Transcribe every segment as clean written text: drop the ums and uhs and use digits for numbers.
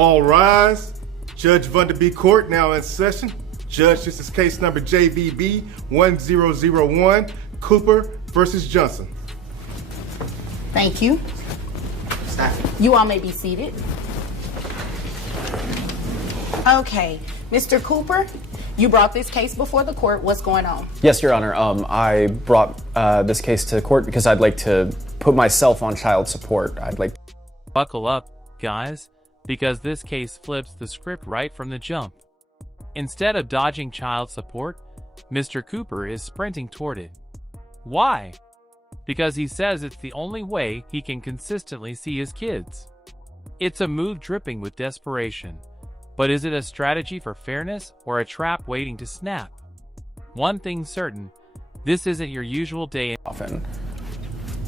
All rise. Judge Vanderbeek Court now in session. Judge, this is case number JVB 1001, Cooper versus Johnson. Thank you. You all may be seated. Okay, Mr. Cooper, you brought this case before the court. What's going on? Yes, Your Honor. I brought this case to court because I'd like to put myself on child support. Buckle up, guys, because this case flips the script right from the jump. Instead of dodging child support, Mr. Cooper is sprinting toward it. Why? Because he says it's the only way he can consistently see his kids. It's a move dripping with desperation. But is it a strategy for fairness or a trap waiting to snap? One thing's certain, this isn't your usual day. Often.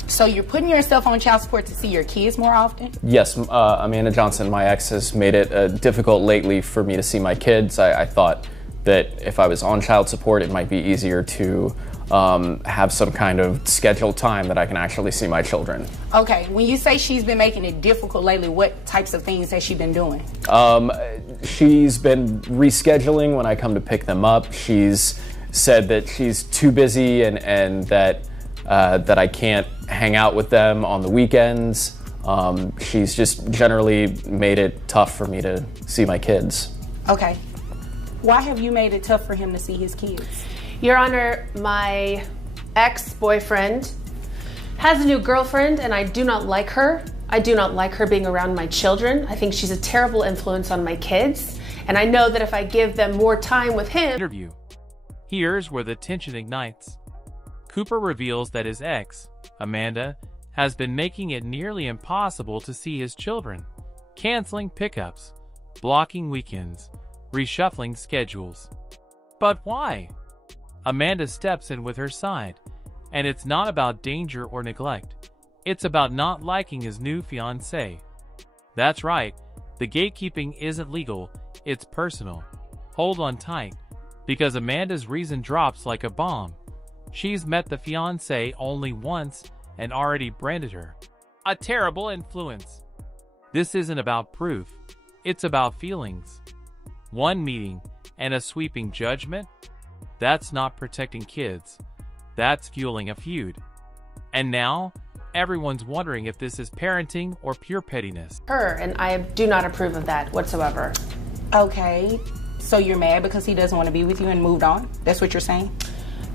So you're putting yourself on child support to see your kids more often? Yes, Amanda Johnson, my ex, has made it difficult lately for me to see my kids. I thought that if I was on child support, it might be easier to have some kind of scheduled time that I can actually see my children. Okay, when you say she's been making it difficult lately, what types of things has she been doing? She's been rescheduling when I come to pick them up. She's said that she's too busy and that I can't hang out with them on the weekends. She's just generally made it tough for me to see my kids. Okay. Why have you made it tough for him to see his kids? Your Honor, my ex-boyfriend has a new girlfriend and I do not like her. I do not like her being around my children. I think she's a terrible influence on my kids. And I know that if I give them more time with him... Interview. Here's where the tension ignites. Cooper reveals that his ex, Amanda, has been making it nearly impossible to see his children, canceling pickups, blocking weekends, reshuffling schedules. But why? Amanda steps in with her side, and it's not about danger or neglect. It's about not liking his new fiancée. That's right, the gatekeeping isn't legal, it's personal. Hold on tight, because Amanda's reason drops like a bomb. She's met the fiancé only once and already branded her a terrible influence. This isn't about proof, it's about feelings. One meeting and a sweeping judgment? That's not protecting kids. That's fueling a feud. And now, everyone's wondering if this is parenting or pure pettiness. And I do not approve of that whatsoever. Okay, so you're mad because he doesn't want to be with you and moved on? That's what you're saying?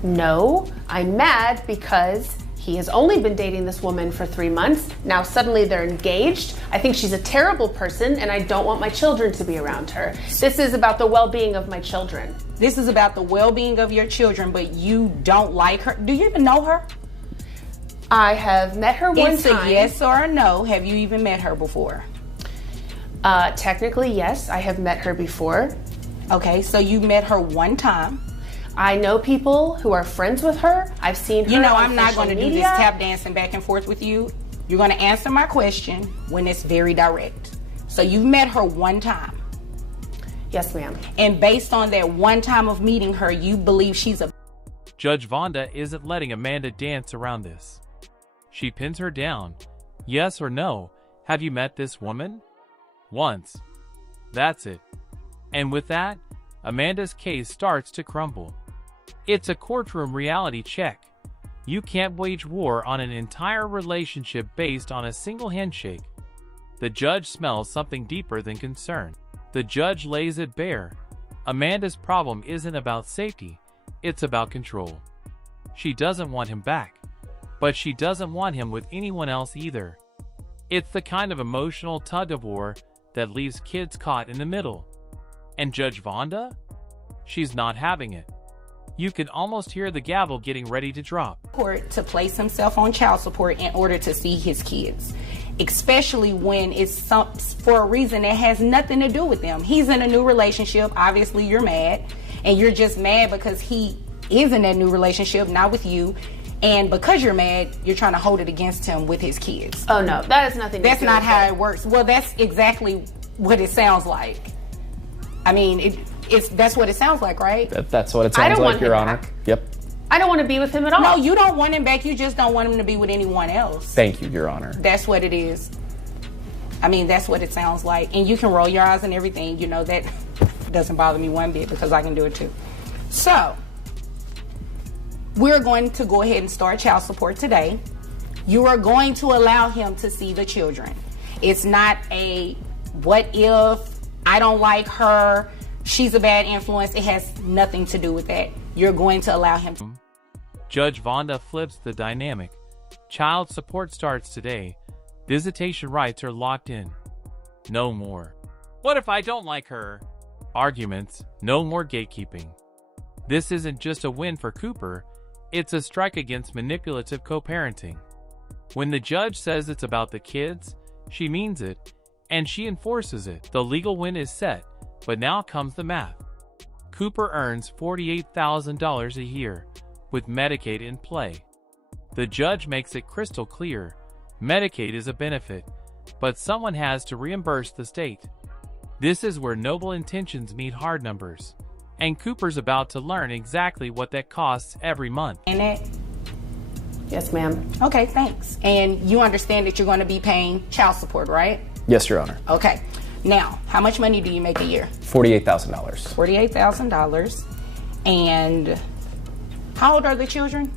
No, I'm mad because he has only been dating this woman for 3 months. Now suddenly they're engaged. I think she's a terrible person and I don't want my children to be around her. This is about the well-being of my children. This is about the well-being of your children, but you don't like her. Do you even know her? I have met her one time. It's a yes or a no. Have you even met her before? Technically, yes, I have met her before. Okay, so you met her one time. I know people who are friends with her. I've seen her. You know, on I'm not going to do this media. tap dancing back and forth with you. You're going to answer my question when it's very direct. So you've met her one time. Yes, ma'am. And based on that one time of meeting her, you believe she's a... Judge Vonda isn't letting Amanda dance around this. She pins her down. Yes or no, have you met this woman? Once. That's it. And with that, Amanda's case starts to crumble. It's a courtroom reality check. You can't wage war on an entire relationship based on a single handshake. The judge smells something deeper than concern. The judge lays it bare. Amanda's problem isn't about safety, it's about control. She doesn't want him back, but she doesn't want him with anyone else either. It's the kind of emotional tug-of-war that leaves kids caught in the middle. And Judge Vonda? She's not having it. You can almost hear the gavel getting ready to drop. To place himself on child support in order to see his kids, especially when it's for a reason that has nothing to do with them. He's in a new relationship. Obviously, you're mad, and you're just mad because he is in that new relationship, not with you. And because you're mad, you're trying to hold it against him with his kids. Oh no, that has nothing to do with it. That's not how it works. Well, that's exactly what it sounds like. I mean, that's what it sounds like, right? That's what it sounds like, Your Honor. Yep. I don't want to be with him at all. No, you don't want him back. You just don't want him to be with anyone else. Thank you, Your Honor. That's what it is. I mean, that's what it sounds like. And you can roll your eyes and everything. You know, that doesn't bother me one bit because I can do it too. So, we're going to go ahead and start child support today. You are going to allow him to see the children. It's not a what if, I don't like her, she's a bad influence. It has nothing to do with that. You're going to allow him to. Judge Vonda flips the dynamic. Child support starts today. Visitation rights are locked in. No more. What if I don't like her? Arguments. No more gatekeeping. This isn't just a win for Cooper, it's a strike against manipulative co-parenting. When the judge says it's about the kids, she means it, and she enforces it. The legal win is set, but now comes the math. Cooper earns $48,000 a year, with Medicaid in play. The judge makes it crystal clear, Medicaid is a benefit, but someone has to reimburse the state. This is where noble intentions meet hard numbers, and Cooper's about to learn exactly what that costs every month. Yes, ma'am. Okay, thanks. And you understand that you're going to be paying child support, right? Yes, Your Honor. Okay. Now, how much money do you make a year? $48,000. $48,000. And how old are the children?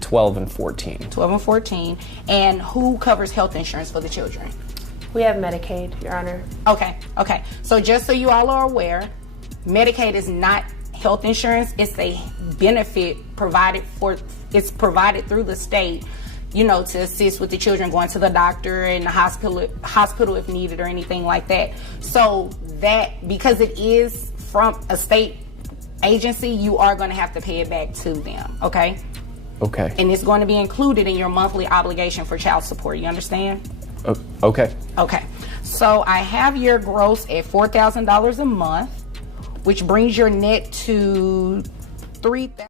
12 and 14. 12 and 14. And who covers health insurance for the children? We have Medicaid, Your Honor. Okay. So just so you all are aware, Medicaid is not health insurance. It's a benefit provided through the state, you know, to assist with the children going to the doctor and the hospital if needed or anything like that. So that, because it is from a state agency, you are going to have to pay it back to them, okay? Okay. And it's going to be included in your monthly obligation for child support. You understand? Okay. Okay. So I have your gross at $4,000 a month, which brings your net to $3,000.